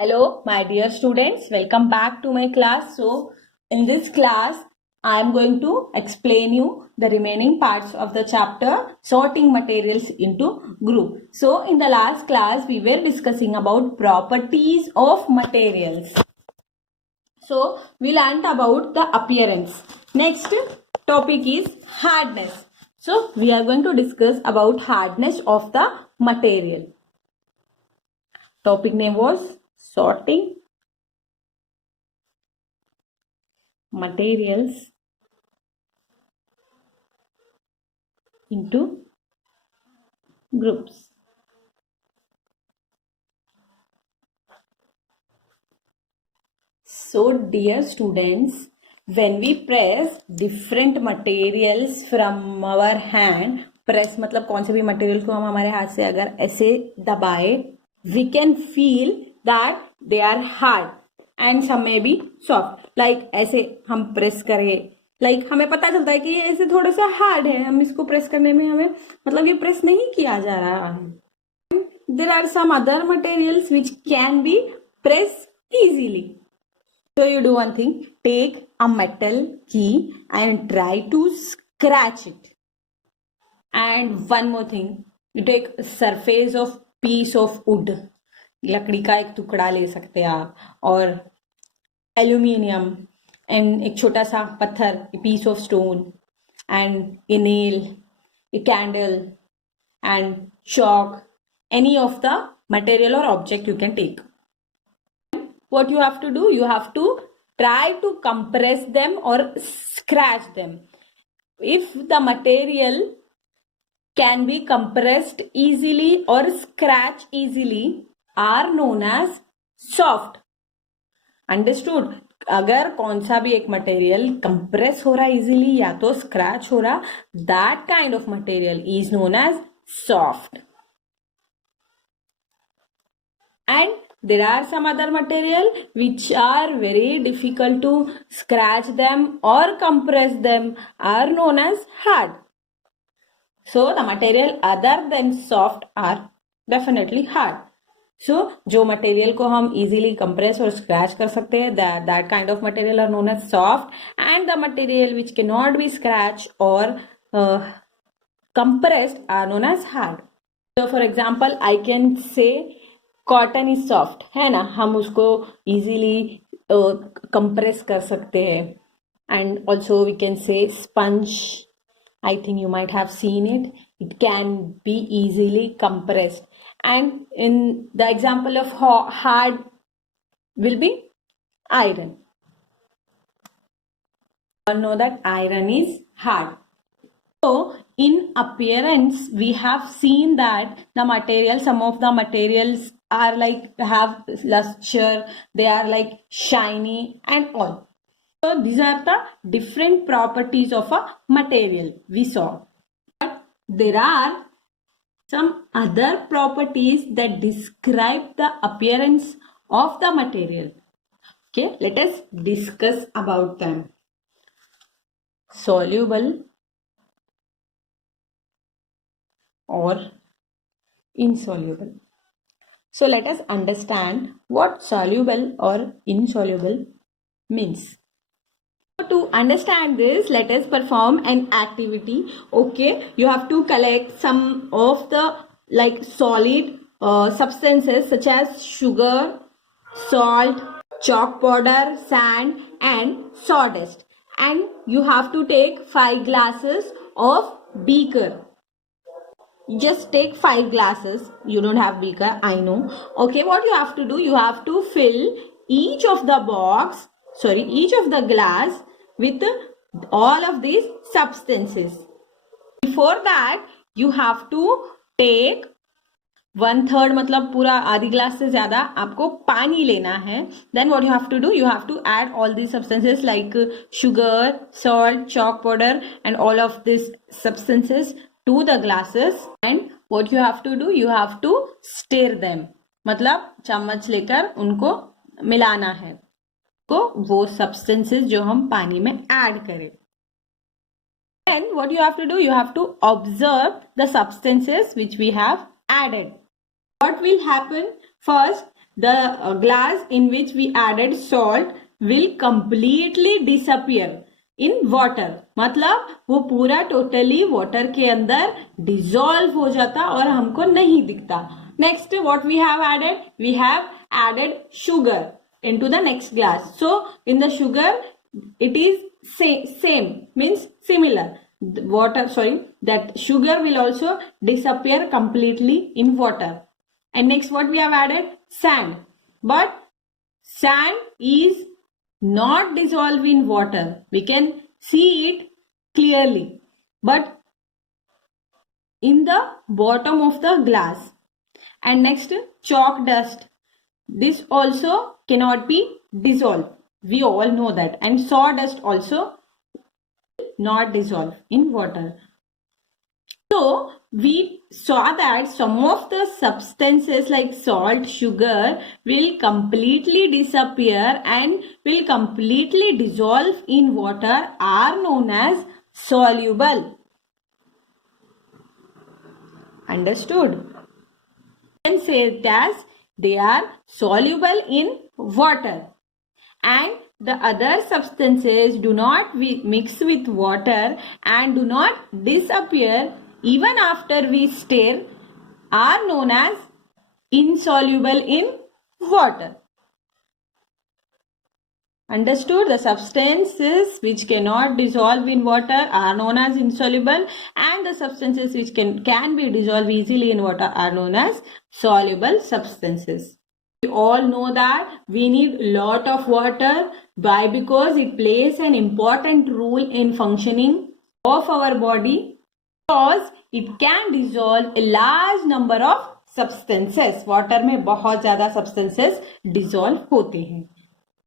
Hello, my dear students. Welcome back to my class. So, in this class, I am going to explain you the remaining parts of the chapter sorting materials into group. So, in the last class, we were discussing about properties of materials. So, we learnt about the appearance. Next topic is hardness. So, we are going to discuss about hardness of the material. Topic name was sorting materials into groups. So dear students, when we press different materials from our hand, press मतलब कौन से भी material को हम हमारे हाथ से अगर ऐसे दबाए, we can feel that they are hard and some may be soft. Like ऐसे हम प्रेस करें, like हमें पता चलता है कि ये ऐसे थोड़ा सा हार्ड है, हम इसको प्रेस करने में हमें मतलब ये प्रेस नहीं किया जा रहा है. There are some other materials which can be pressed easily. So you do one thing, take a metal key and try to scratch it. And one more thing, you take a surface of piece of wood. लकड़ी का एक टुकड़ा ले सकते हैं आप, और aluminium and एक छोटा सा पत्थर, piece of stone, and a nail, a candle and chalk, any of the material or object you can take. What you have to do, you have to try to compress them or scratch them. If the material can be compressed easily or scratched easily, are known as soft. Understood? अगर कौन सा भी एक material compress हो रहा है easily या तो स्क्रैच हो रहा, that kind of material is known as soft. And there are some other material which are very difficult to scratch them or compress them, are known as hard. So the material other than soft are definitely hard. So जो material को हम easily compress और scratch कर सकते हैं, that kind of material are known as soft, and the material which cannot be scratched or compressed are known as hard. So for example, I can say cotton is soft है ना, हम उसको easily compress कर सकते हैं. And also we can say sponge. I think you might have seen it. It can be easily compressed. And in the example of hard will be iron. You know that iron is hard. So in appearance we have seen that the material, some of the materials are like have luster, they are like shiny and all. So these are the different properties of a material we saw. But there are some other properties that describe the appearance of the material. Okay, let us discuss about them. Soluble or insoluble. So let us understand what soluble or insoluble means. To understand this, let us perform an activity. Okay, you have to collect some of the like solid substances such as sugar, salt, chalk powder, sand and sawdust, and you have to take 5 glasses of beaker. Just take 5 glasses. You don't have beaker, I know. Okay, what you have to do, you have to fill each of the each of the glass with all of these substances. Before that you have to take 1/3 मतलब पूरा आधी glass से ज्यादा आपको पानी लेना है. Then what you have to do, you have to add all these substances like sugar, salt, chalk powder and all of these substances to the glasses. And what you have to do, you have to stir them. मतलब चम्मच लेकर उनको मिलाना है को वो substances जो हम पानी में add करें. Then what you have to do, you have to observe the substances which we have added. What will happen? First, the glass in which we added salt will completely disappear in water. मतलब वो पूरा totally water के अंदर dissolve हो जाता और हमको नहीं दिखता. Next, what we have added? We have added sugar into the next glass. So in the sugar, it is same means similar. That sugar will also disappear completely in water. And next, what we have added? Sand. But sand is not dissolved in water. We can see it clearly, but in the bottom of the glass. And next, chalk dust. This also cannot be dissolved. We all know that. And sawdust also not dissolve in water. So we saw that some of the substances like salt, sugar will completely disappear and will completely dissolve in water are known as soluble. Understood? We can say it as they are soluble in water. And the other substances do not mix with water and do not disappear even after we stir are known as insoluble in water. Understood? The substances which cannot dissolve in water are known as insoluble, and the substances which can be dissolved easily in water are known as soluble substances. We all know that we need lot of water. Why? Because it plays an important role in functioning of our body, because it can dissolve a large number of substances. Water में बहुत ज़्यादा substances dissolve होते हैं.